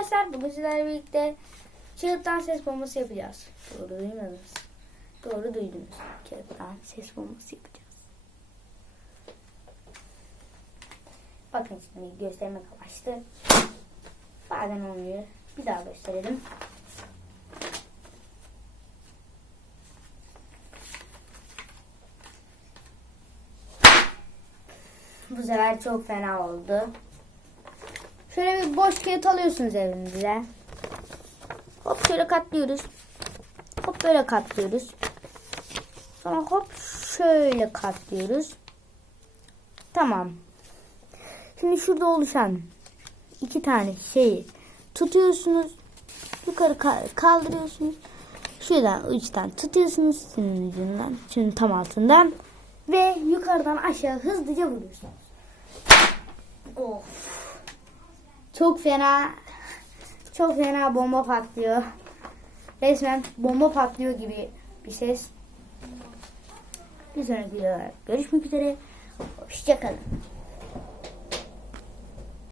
arkadaşlar bugün sizlerle birlikte kağıttan ses bombası yapacağız. Doğru duymadınız. Doğru duydunuz. Kağıttan ses bombası yapacağız. Bakın şimdi göstermek amaçlı. Bazen olmuyor. Bir daha gösterelim. Bu sefer çok fena oldu. Şöyle bir boş kağıt alıyorsunuz elinize. Hop şöyle katlıyoruz. Hop böyle katlıyoruz. Sonra hop şöyle katlıyoruz. Tamam. Şimdi şurada oluşan iki tane şeyi tutuyorsunuz. Yukarı ka- kaldırıyorsunuz. Şuradan uçtan tutuyorsunuz şunun ucundan, şunun tam altından ve yukarıdan aşağı hızlıca vuruyorsunuz. Of. Çok fena çok fena bomba patlıyor. Resmen bomba patlıyor gibi bir ses. Bir sonraki videoda görüşmek üzere. Hoşçakalın.